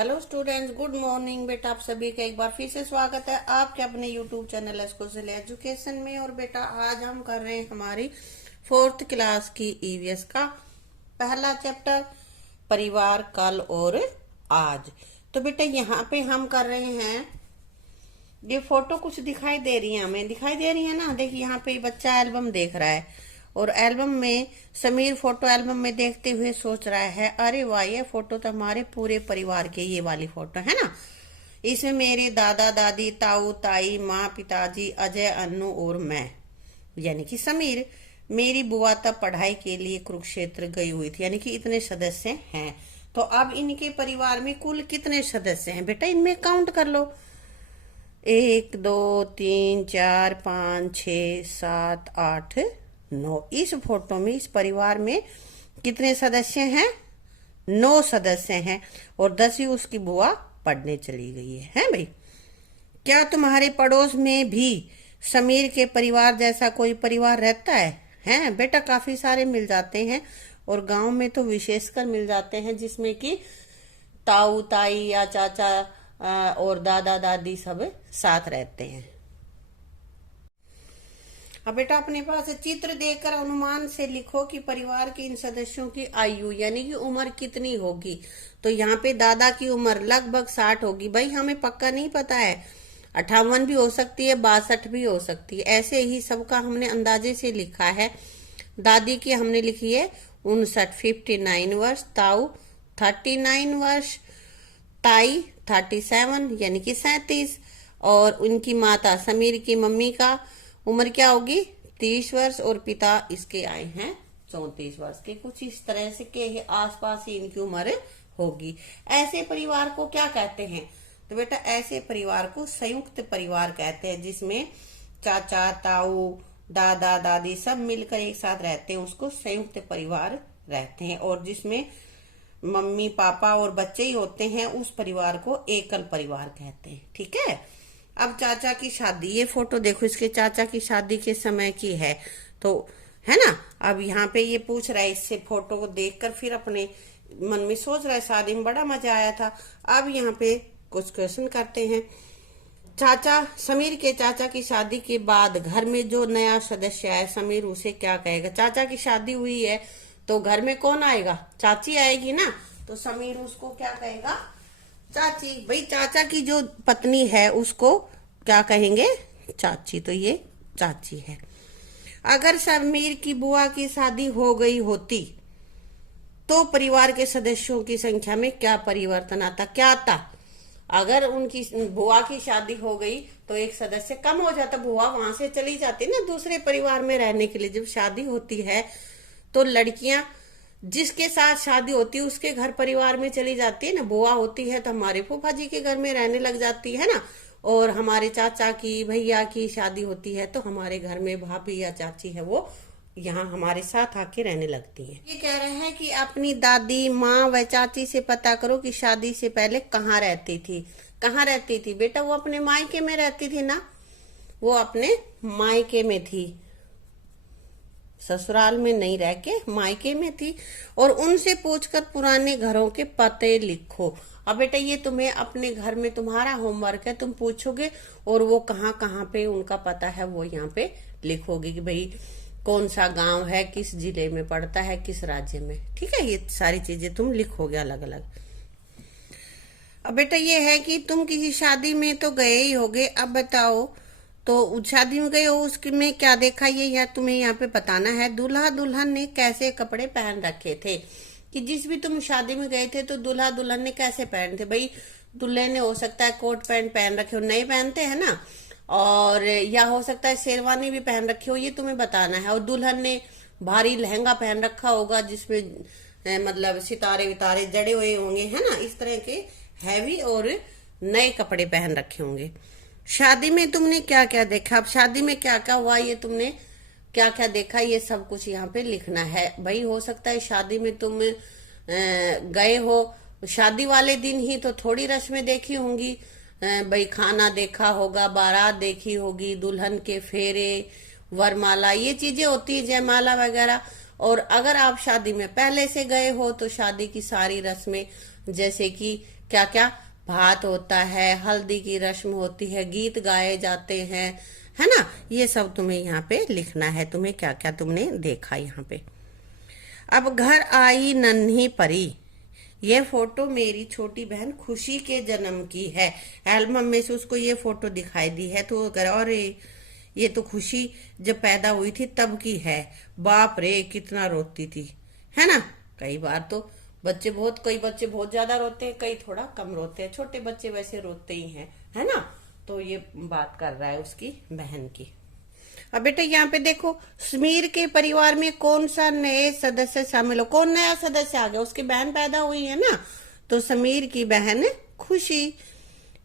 Hello students, good morning. बेटा आप सभी का एक बार फिर से स्वागत है आपके अपने यूट्यूब चैनल एस्कोजिल एजुकेशन में। और बेटा आज हम कर रहे हैं हमारी 4th क्लास की ईवीएस का पहला चैप्टर, परिवार कल और आज। तो बेटा यहाँ पे हम कर रहे हैं, ये फोटो कुछ दिखाई दे रही है, हमें दिखाई दे रही है ना। देखिए यहाँ पे बच्चा एल्बम देख रहा है और एल्बम में समीर फोटो एल्बम में देखते हुए सोच रहा है, अरे वाह ये फोटो तो हमारे पूरे परिवार के, ये वाली फोटो है ना। इसमें मेरे दादा दादी, ताऊ ताई, माँ, पिताजी, अजय, अन्नू और मैं यानी कि समीर। मेरी बुआ तब पढ़ाई के लिए कुरुक्षेत्र गई हुई थी, यानी कि इतने सदस्य हैं। तो अब इनके परिवार में कुल कितने सदस्य हैं बेटा, इनमें काउंट कर लो। 1 2 3 4 5 6 7 8 9। इस फोटो में इस परिवार में कितने सदस्य हैं? 9 सदस्य हैं। और 10वीं उसकी बुआ पढ़ने चली गई है भाई। क्या तुम्हारे पड़ोस में भी समीर के परिवार जैसा कोई परिवार रहता है? हैं बेटा, काफी सारे मिल जाते हैं और गांव में तो विशेषकर मिल जाते हैं, जिसमें कि ताऊ ताई या चाचा और दादा दादी सब साथ रहते हैं। अब बेटा अपने पास चित्र देखकर अनुमान से लिखो कि परिवार के इन सदस्यों की आयु यानी कि उम्र कितनी होगी। तो यहाँ पे दादा की उम्र लगभग 60 होगी। भाई हमें पक्का नहीं पता है, 58 भी हो सकती है, 62 भी हो सकती है। ऐसे ही सबका हमने अंदाजे से लिखा है। दादी की हमने लिखी है 59, 59 वर्ष, ताऊ 39 वर्ष, ताई 37 यानी कि 37, और उनकी माता समीर की मम्मी का उम्र क्या होगी? 30 वर्ष, और पिता इसके आए हैं 34 वर्ष के। कुछ इस तरह से के आसपास ही इनकी उम्र होगी। ऐसे परिवार को क्या कहते हैं? तो बेटा ऐसे परिवार को संयुक्त परिवार कहते हैं, जिसमें चाचा ताऊ दादा दादी सब मिलकर एक साथ रहते हैं, उसको संयुक्त परिवार रहते हैं। और जिसमें मम्मी पापा और बच्चे ही होते हैं, उस परिवार को एकल परिवार कहते हैं। ठीक है। अब चाचा की शादी, ये फोटो देखो, इसके चाचा की शादी के समय की है, तो है ना। अब यहाँ पे ये पूछ रहा है, इससे फोटो को देखकर फिर अपने मन में सोच रहा है शादी में बड़ा मजा आया था। अब यहाँ पे कुछ क्वेश्चन करते हैं। चाचा, समीर के चाचा की शादी के बाद घर में जो नया सदस्य आया, समीर उसे क्या कहेगा? चाचा की शादी हुई है तो घर में कौन आएगा? चाची आएगी ना। तो समीर उसको क्या कहेगा? चाची। भाई चाचा की जो पत्नी है उसको क्या कहेंगे? चाची। तो ये चाची है। अगर समीर की बुआ की शादी हो गई होती तो परिवार के सदस्यों की संख्या में क्या परिवर्तन आता? क्या आता? अगर उनकी बुआ की शादी हो गई तो एक सदस्य कम हो जाता, बुआ वहां से चली जाती ना दूसरे परिवार में रहने के लिए। जब शादी होती है तो लड़कियां जिसके साथ शादी होती है उसके घर परिवार में चली जाती है ना। बुआ होती है तो हमारे फूफा जी के घर में रहने लग जाती है ना। और हमारे चाचा की, भैया की शादी होती है तो हमारे घर में भाभी या चाची है, वो यहाँ हमारे साथ आके रहने लगती है। ये कह रहे हैं कि अपनी दादी, माँ व चाची से पता करो कि शादी से पहले कहाँ रहती थी। कहाँ रहती थी बेटा? वो अपने मायके में रहती थी ना, वो अपने मायके में थी, ससुराल में नहीं रह के मायके में थी। और उनसे पूछकर पुराने घरों के पते लिखो। अब बेटा ये तुम्हें अपने घर में तुम्हारा होमवर्क है, तुम पूछोगे और वो कहाँ कहाँ पे उनका पता है वो यहाँ पे लिखोगे कि भाई कौन सा गांव है, किस जिले में पड़ता है, किस राज्य में। ठीक है, ये सारी चीजें तुम लिखोगे अलग अलग। अब बेटा ये है कि तुम किसी शादी में तो गए ही होगे। अब बताओ, तो शादी में गए हो, उसके में क्या देखा ये तुम्हें यहाँ पे बताना है। दूल्हा दुल्हन ने कैसे कपड़े पहन रखे थे? कि जिस भी तुम शादी में गए थे तो दूल्हा दुल्हन ने कैसे पहने थे? भाई दूल्हे ने हो सकता है कोट पैंट पहन रखे हो, नहीं पहनते हैं ना, और या हो सकता है शेरवानी भी पहन रखी हो, ये तुम्हें बताना है। और दुल्हन ने भारी लहंगा पहन रखा होगा जिसमें मतलब सितारे वितारे जड़े हुए होंगे, है ना। इस तरह के हैवी और नए कपड़े पहन रखे होंगे। शादी में तुमने क्या क्या देखा? अब शादी में क्या क्या हुआ, ये तुमने क्या क्या देखा, ये सब कुछ यहाँ पे लिखना है। भाई हो सकता है शादी में तुम गए हो, शादी वाले दिन ही तो थोड़ी रस्में देखी होंगी। भाई खाना देखा होगा, बारात देखी होगी, दुल्हन के फेरे, वरमाला, ये चीजें होती है, जयमाला वगैरह। और अगर आप शादी में पहले से गए हो तो शादी की सारी रस्में, जैसे कि क्या क्या भात होता है, हल्दी की रस्म होती है, गीत गाए जाते हैं, है ना। ये सब तुम्हें यहाँ पे लिखना है, तुम्हें क्या क्या तुमने देखा यहाँ पे। अब घर आई नन्ही परी, ये फोटो मेरी छोटी बहन खुशी के जन्म की है। एल्बम में से उसको ये फोटो दिखाई दी है, तो अगर और ये तो खुशी जब पैदा हुई थी तब की है। बाप रे कितना रोती थी, है ना। कई बार तो कई बच्चे बहुत ज्यादा रोते हैं, कई थोड़ा कम रोते हैं, छोटे बच्चे वैसे रोते ही हैं, है ना। तो ये बात कर रहा है उसकी बहन की। अब बेटा यहाँ पे देखो, समीर के परिवार में कौन सा नए सदस्य शामिल हो, कौन नया सदस्य आ गया, उसकी बहन पैदा हुई है ना, तो समीर की बहन खुशी।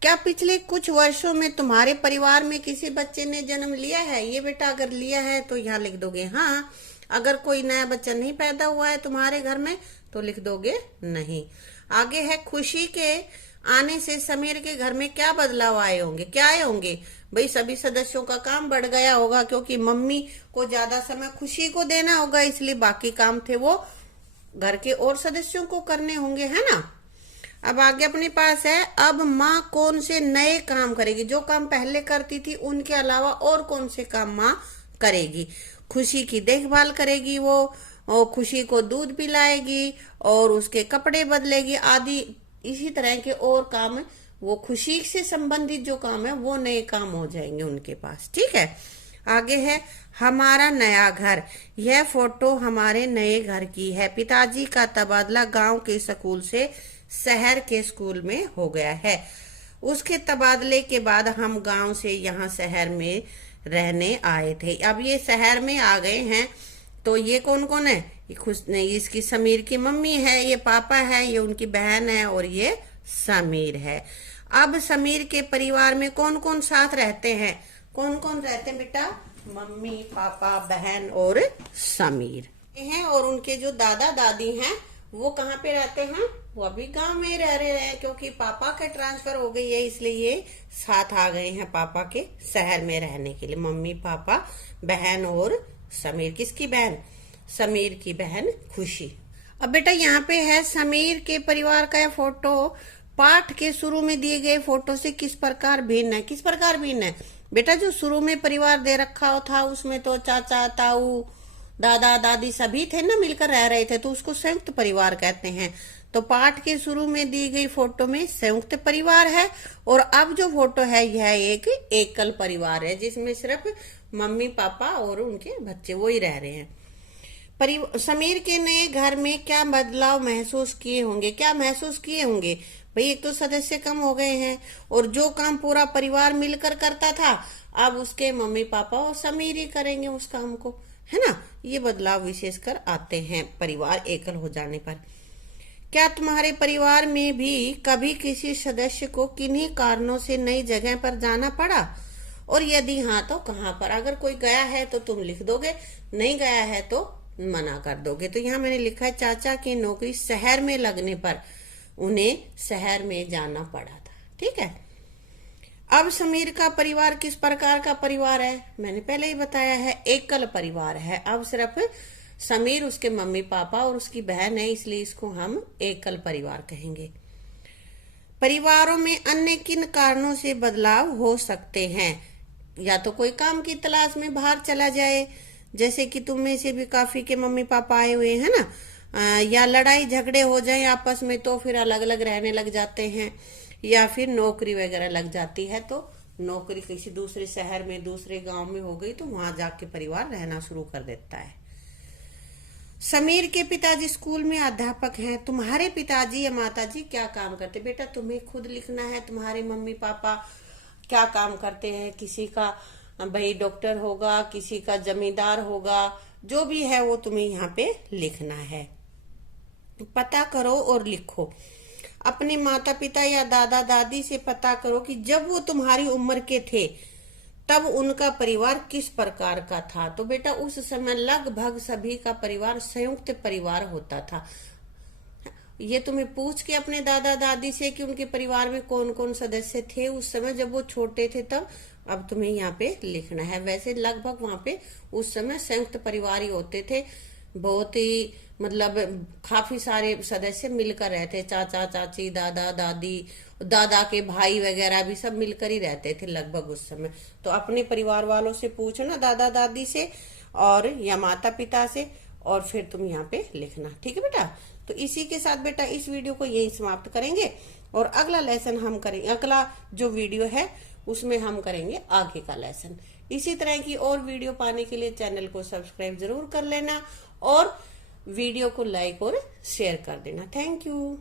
क्या पिछले कुछ वर्षों में तुम्हारे परिवार में किसी बच्चे ने जन्म लिया है? ये बेटा अगर लिया है तो यहाँ लिख दोगे हाँ। अगर कोई नया बच्चा नहीं पैदा हुआ है तुम्हारे घर में तो लिख दोगे नहीं। आगे है, खुशी के आने से समीर के घर में क्या बदलाव आए होंगे? क्या आए होंगे भाई? सभी सदस्यों का काम बढ़ गया होगा, क्योंकि मम्मी को ज्यादा समय खुशी को देना होगा, इसलिए बाकी काम थे वो घर के और सदस्यों को करने होंगे, है ना। अब आगे अपने पास है, अब माँ कौन से नए काम करेगी? जो काम पहले करती थी उनके अलावा और कौन से काम माँ करेगी? खुशी की देखभाल करेगी वो, और खुशी को दूध पिलाएगी और उसके कपड़े बदलेगी आदि। इसी तरह के और काम वो खुशी से संबंधित जो काम है वो नए काम हो जाएंगे उनके पास, ठीक है। आगे है, हमारा नया घर, यह फोटो हमारे नए घर की है। पिताजी का तबादला गांव के स्कूल से शहर के स्कूल में हो गया है। उसके तबादले के बाद हम गांव से यहाँ शहर में रहने आए थे। अब ये शहर में आ गए हैं, तो ये कौन कौन है? ये खुश नहीं, इसकी समीर की मम्मी है, ये पापा है, ये उनकी बहन है और ये समीर है। अब समीर के परिवार में कौन कौन साथ रहते हैं? कौन कौन रहते हैं बेटा? मम्मी, पापा, बहन और समीर हैं। और उनके जो दादा दादी हैं वो कहाँ पे रहते हैं? वो अभी गांव में रह रहे हैं, क्योंकि पापा का ट्रांसफर हो गई है, इसलिए ये साथ आ गए हैं पापा के शहर में रहने के लिए। मम्मी, पापा, बहन और समीर। किसकी बहन? समीर की बहन खुशी। अब बेटा यहाँ पे है समीर के परिवार का यह फोटो पाठ के शुरू में दिए गए फोटो से किस प्रकार भिन्न है? किस प्रकार भिन्न है बेटा? जो शुरू में परिवार दे रखा था उसमें तो चाचा, ताऊ, दादा, दादी सभी थे ना, मिलकर रह रहे थे, तो उसको संयुक्त परिवार कहते हैं। तो पाठ के शुरू में दी गई फोटो में संयुक्त परिवार है, और अब जो फोटो है यह एक एकल परिवार है, जिसमें सिर्फ मम्मी, पापा और उनके बच्चे वो ही रह रहे हैं। समीर के नए घर में क्या बदलाव महसूस किए होंगे? क्या महसूस किए होंगे भाई? एक तो सदस्य कम हो गए हैं, और जो काम पूरा परिवार मिलकर करता था अब उसके मम्मी, पापा और समीर ही करेंगे उस काम को, है ना। ये बदलाव विशेषकर आते हैं परिवार एकल हो जाने पर। क्या तुम्हारे परिवार में भी कभी किसी सदस्य को किन्हीं कारणों से नई जगह पर जाना पड़ा? और यदि हाँ तो कहाँ पर? अगर कोई गया है तो तुम लिख दोगे, नहीं गया है तो मना कर दोगे। तो यहाँ मैंने लिखा है, चाचा की नौकरी शहर में लगने पर उन्हें शहर में जाना पड़ा था, ठीक है। अब समीर का परिवार किस प्रकार का परिवार है? मैंने पहले ही बताया है, एकल परिवार है। अब सिर्फ समीर, उसके मम्मी पापा और उसकी बहन है, इसलिए इसको हम एकल परिवार कहेंगे। परिवारों में अन्य किन कारणों से बदलाव हो सकते हैं? या तो कोई काम की तलाश में बाहर चला जाए, जैसे कि तुम में से भी काफी के मम्मी पापा आए हुए हैं ना, या लड़ाई झगड़े हो जाए आपस में तो फिर अलग अलग रहने लग जाते हैं, या फिर नौकरी वगैरह लग जाती है तो नौकरी किसी दूसरे शहर में, दूसरे गांव में हो गई तो वहां जाके परिवार रहना शुरू कर देता है। समीर के पिताजी स्कूल में अध्यापक हैं। तुम्हारे पिताजी या माताजी क्या काम करते? बेटा तुम्हें खुद लिखना है, तुम्हारे मम्मी पापा क्या काम करते हैं। किसी का भाई डॉक्टर होगा, किसी का जमींदार होगा, जो भी है वो तुम्हें यहाँ पे लिखना है। पता करो और लिखो। अपने माता पिता या दादा दादी से पता करो कि जब वो तुम्हारी उम्र के थे तब उनका परिवार किस प्रकार का था। तो बेटा उस समय लगभग सभी का परिवार संयुक्त परिवार होता था। ये तुम्हें पूछ के अपने दादा दादी से कि उनके परिवार में कौन कौन सदस्य थे उस समय जब वो छोटे थे तब। अब तुम्हें यहाँ पे लिखना है। वैसे लगभग वहां पे उस समय संयुक्त परिवार ही होते थे, बहुत ही मतलब काफी सारे सदस्य मिलकर रहते, चाचा चाची, दादा दादी, दादा के भाई वगैरह भी सब मिलकर ही रहते थे लगभग उस समय। तो अपने परिवार वालों से पूछना, दादा दादी से और या माता पिता से, और फिर तुम यहाँ पे लिखना। ठीक है बेटा। तो इसी के साथ बेटा इस वीडियो को यही समाप्त करेंगे, और अगला लेसन हम करेंगे, अगला जो वीडियो है उसमें हम करेंगे आगे का लेसन। इसी तरह की और वीडियो पाने के लिए चैनल को सब्सक्राइब जरूर कर लेना, और वीडियो को लाइक और शेयर कर देना। Thank you.